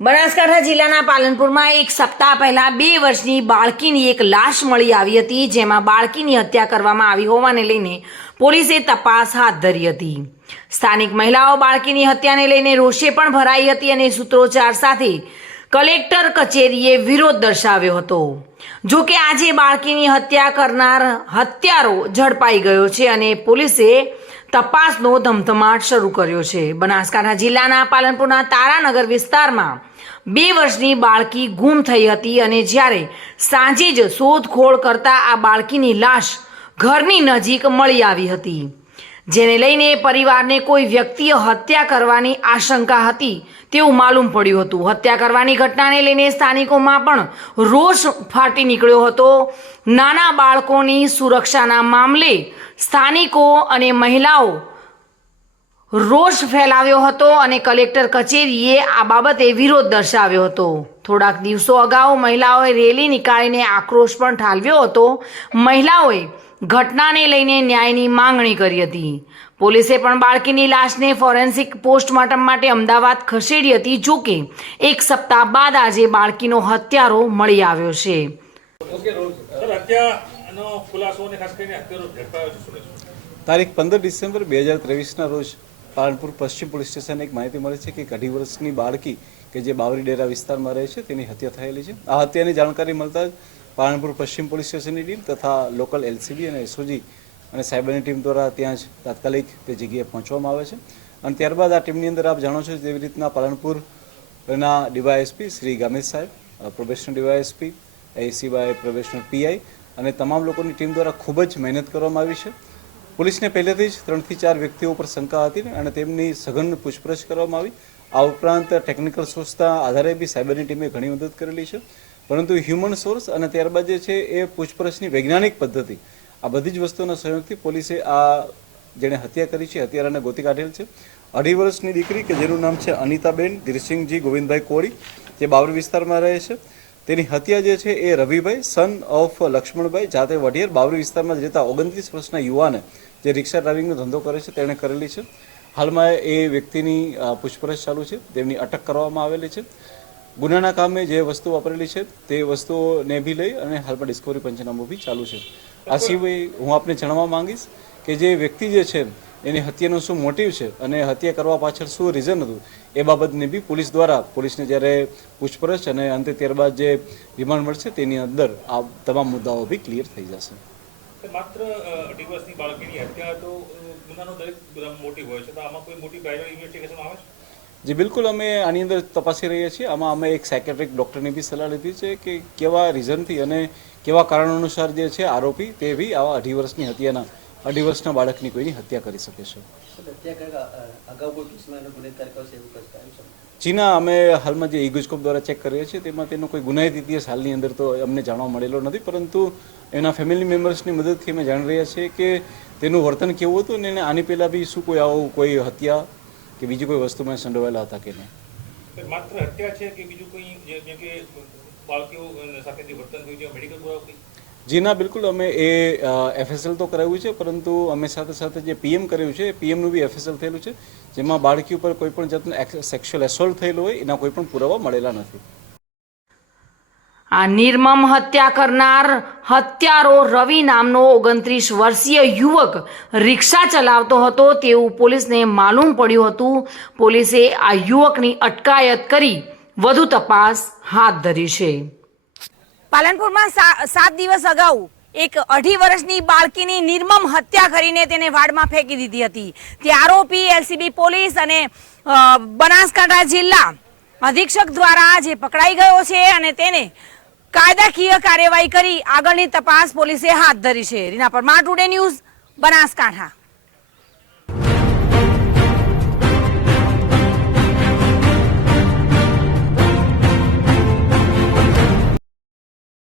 બનાસકાંઠા જિલ્લાના પાલનપુરમાં એક સપ્તાહ પહેલા 2 વર્ષની બાળકીની એક લાશ મળી આવી હતી, જેમાં બાળકીની હત્યા કરવામાં આવી હોવાને લઈને પોલીસે તપાસ હાથ ધરી હતી. સ્થાનિક મહિલાઓ બાળકીની હત્યાને લઈને રોષે પણ ભરાઈ હતી અને સૂત્રોચ્ચાર સાથે કલેક્ટર કચેરીએ વિરોધ દર્શાવ્યો હતો. જો કે આજે બાળકીની હત્યા કરનાર હત્યારો ઝડપાઈ ગયો છે અને પોલીસે તપાસનો ધમધમાટ શરૂ કર્યો છે. બનાસકાંઠા જિલ્લાના પાલનપુરના તારાનગર વિસ્તારમાં 2 વર્ષની બાળકી ગુમ થઈ હતી અને જ્યારે સાંજે જ શોધખોળ કરતા આ બાળકીની લાશ ઘરની નજીક મળી આવી હતી, જેને લઈને પરિવારને કોઈ વ્યક્તિએ હત્યા કરવાની આશંકા હતી તેવું માલુમ પડ્યું હતું. હત્યા કરવાની ઘટનાને લઈને સ્થાનિકોમાં પણ રોષ ફાટી નીકળ્યો હતો. નાના બાળકોની સુરક્ષાના મામલે સ્થાનિકો અને મહિલાઓ રોષ ફેલાવ્યો હતો અને કલેક્ટર કચેરીએ આ બાબતે વિરોધ દર્શાવ્યો હતો. થોડાક દિવસો અગાઉ મહિલાઓએ રેલી નીકાળીને આક્રોશ પણ ઠાલવ્યો હતો. મહિલાઓએ ઘટનાને લઈને ન્યાયની માંગણી કરી હતી. પોલીસે પણ બાળકીની લાશને ફોરેન્સિક પોસ્ટમોર્ટમ માટે અમદાવાદ ખસેડી હતી. જો કે એક સપ્તાહ બાદ આજે બાળકીનો હત્યારો મળી આવ્યો છે. તારીખ 15 ડિસેમ્બર 2023ના રોજ પાલનપુર પશ્ચિમ પોલીસ સ્ટેશને એક માહિતી મળી છે કે એક 2.5 વર્ષની બાળકી કે જે બાવરી ડેરા વિસ્તારમાં રહે છે તેની હત્યા થયેલી છે. આ હત્યાની જાણકારી મળતા જ પાલનપુર પશ્ચિમ પોલીસ સ્ટેશનની ટીમ તથા લોકલ એલસીબી અને એસઓજી અને સાયબરની ટીમ દ્વારા ત્યાં જ તાત્કાલિક તે જગ્યાએ પહોંચવામાં આવે છે. અને ત્યારબાદ આ ટીમની અંદર આપ જાણો છો જેવી રીતના પાલનપુરના ડીવાયએસપી શ્રી ગામિત સાહેબ, પ્રોબેશનર ડીવાયએસપી, એસીવાય પ્રોબેશનર પીઆઈ અને તમામ લોકોની ટીમ દ્વારા ખૂબ જ મહેનત કરવામાં આવી છે. પોલીસને પહેલેથી જ 3 થી 4 વ્યક્તિઓ પર શંકા હતી અને તેમની સઘન પૂછપરછ કરવામાં આવી. આ ઉપરાંત ટેકનિકલ સોર્સના આધારે બી સાયબરની ટીમે ઘણી મદદ કરેલી છે. પરંતુ હ્યુમન સોર્સ અને ત્યારબાદ જે છે એ પૂછપરછની વૈજ્ઞાનિક પદ્ધતિ આ બધી જ વસ્તુઓના સહયોગથી પોલીસે આ જેણે હત્યા કરી છે હત્યારાને ગોતી કાઢેલ છે. 2.5 વર્ષની દીકરી કે જેનું નામ છે અનિતાબેન ધીરસિંહજી ગોવિંદભાઈ કોળી, જે બાવરી વિસ્તારમાં રહે છે. તેની હત્યા જે છે એ રવિભાઈ સન ઓફ લક્ષ્મણભાઈ જાતે વઢિયાર બાવરી વિસ્તારમાં રહેતા 29 વર્ષના યુવાને જે રિક્ષા ડ્રાઇવિંગનો ધંધો કરે છે તેણે કરેલી છે. હાલમાં એ વ્યક્તિની પૂછપરછ ચાલુ છે, તેમની અટક કરવામાં આવેલી છે. ગુનાના કામે જે વસ્તુ વાપરેલી છે તે વસ્તુઓને બી લઈ અને હાલમાં ડિસ્કવરી પંચનામું બી ચાલુ છે. આ સિવાય હું આપને જણાવવા માંગીશ કે જે વ્યક્તિ જે છે એની હત્યાનો શું મોટિવ છે અને હત્યા કરવા પાછળ શું રીઝન હતું એ બાબતને બી પોલીસ દ્વારા પોલીસને જ્યારે પૂછપરછ અને અંતે ત્યારબાદ જે રિમાન્ડ મળશે તેની અંદર આ તમામ મુદ્દાઓ બી ક્લિયર થઈ જશે. માત્ર 2.5 વર્ષની બાળકીની હત્યા તો ગુનાનો દરેક મોટિવ હોય છે, તો આમાં કોઈ મોટી પ્રાઇમરી ઇન્વેસ્ટિગેશન આવે છે? જી બિલકુલ, અમે આની અંદર તપાસી રહ્યા છીએ. આમાં અમે એક સાયકેટ્રિક ડૉક્ટરની બી સલાહ લીધી છે કે કેવા રીઝનથી અને કેવા કારણો અનુસાર જે છે આરોપી તે બી આવા 2.5 વર્ષની હત્યાના 2.5 વર્ષના બાળકની કોઈની હત્યા કરી શકે છે. જીના અમે હાલમાં જે ઇગોસ્કોપ દ્વારા ચેક કરીએ છીએ તેમાં તેનો કોઈ ગુનાહિત ઇતિહાસ હાલની અંદર તો અમને જાણવા મળેલો નથી, પરંતુ એના ફેમિલી મેમ્બર્સની મદદથી અમે જાણી રહ્યા છીએ કે તેનું વર્તન કેવું હતું અને એને આની પહેલાં બી શું કોઈ આવું કોઈ હત્યા કે બીજી કોઈ વસ્તુમાં સંડોવાયેલા હતા કે નહીં. માત્ર હત્યા છે કે બીજું કોઈ જેમ કે બાળકીઓ સાથે જે વર્તન થયું છે મેડિકલ પુરાવા? જી ના, બિલકુલ અમે એ એફએસએલ તો કરાવ્યું છે, પરંતુ અમે સાથે સાથે જે પીએમ કર્યું છે પીએમનું બી એફએસએલ થયેલું છે, જેમાં બાળકી ઉપર કોઈ પણ જાતનું સેક્સ્યુઅલ એસોલ્ટ થયેલું હોય એના કોઈ પણ પુરાવા મળેલા નથી. આ નિર્મમ હત્યા કરનાર હત્યારો રવિ નામનો 29 વર્ષીય યુવક રિક્ષા ચલાવતો હતો તેવું પોલીસને માલુમ પડ્યું હતું. પોલીસે આ યુવકની અટકાયત કરી વધુ તપાસ હાથ ધરી છે. પાલનપુરમાં 7 દિવસ અગાઉ એક 2.5 વર્ષની બાળકીની નિર્મમ હત્યા કરીને તેને વાડમાં ફેંકી દીધી હતી. તે આરોપી એલસીબી પોલીસ અને બનાસકાંઠા જિલ્લા અધિક્ષક દ્વારા જે પકડાઈ ગયો છે અને તેને કાયદાકીય કાર્યવાહી કરી આગળની તપાસ પોલીસે હાથ ધરી છે. Reena Parmar, today news, Banaskantha.